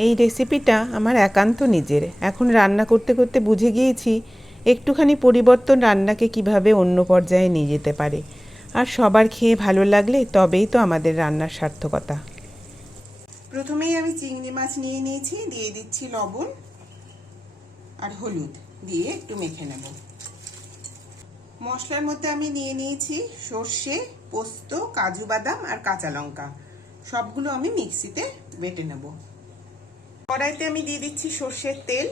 এই রেসিপিটা আমার একান্ত নিজের। এখন রান্না করতে করতে বুঝে গিয়েছি একটুখানি পরিবর্তন রান্নাকে কিভাবে অন্য পর্যায়ে নিয়ে যেতে পারে। আর সবার খেয়ে ভালো লাগলে তবেই তো আমাদের রান্নার সার্থকতা। প্রথমেই আমি চিংড়ি মাছ নিয়ে নিয়েছি, দিয়ে দিচ্ছি লবণ আর হলুদ, দিয়ে একটু মেখে নেব। মশলার মধ্যে আমি নিয়ে নিয়েছি সর্ষে, পোস্ত, কাজু বাদাম আর কাঁচা লঙ্কা। সবগুলো আমি মিক্সিতে বেটে নেব। কড়াইতে আমি দিয়ে দিচ্ছি সর্ষের তেল।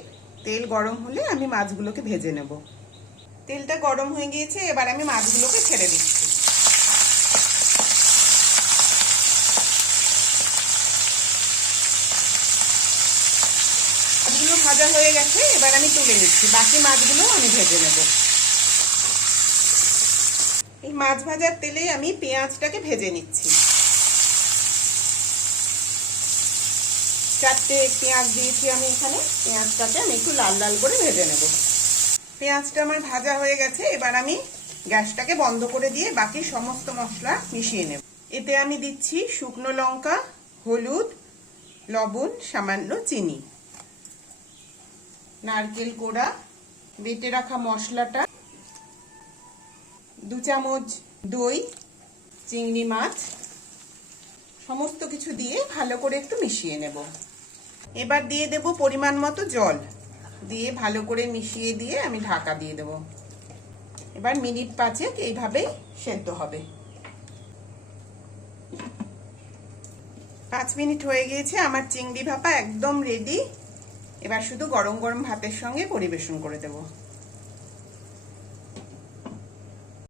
তেল গরম হলে আমি মাছগুলোকে ভেজে নেব। তেলটা গরম হয়ে গিয়েছে, এবার আমি মাছগুলোকে ছেড়ে দিচ্ছি। মাছগুলো ভাজা হয়ে গেছে, এবার আমি তুলে নিচ্ছি। বাকি মাছগুলো আমি ভেজে নেব। এই মাছ ভাজার তেলে আমি পেঁয়াজটাকে ভেজে নিচ্ছি। 4টে পেঁয়াজ দিয়েছি আমি এখানে। পেঁয়াজটাকে আমি একটু লাল লাল করে ভেজে নেব। পেঁয়াজটা আমার ভাজা হয়ে গেছে, এবার আমি গ্যাসটাকে বন্ধ করে দিয়ে বাকি সমস্ত মশলা মিশিয়ে নেব। এতে আমি দিচ্ছি শুকনো লঙ্কা, হলুদ, লবণ, সামান্য চিনি, নারকেল কোড়া, বেটে রাখা মশলাটা, 2 চামচ দই, চিংড়ি মাছ, সমস্ত কিছু দিয়ে ভালো করে একটু মিশিয়ে নেব। এবার দিয়ে দেব পরিমাণ মতো জল, দিয়ে ভালো করে মিশিয়ে দিয়ে আমি ঢাকা দিয়ে দেব। এবার মিনিট 5 এইভাবেই সেদ্ধ হবে। 5 মিনিট হয়ে গিয়েছে, আমার চিংড়ি ভাপা একদম রেডি। এবার শুধু গরম গরম ভাতের সঙ্গে পরিবেশন করে দেব।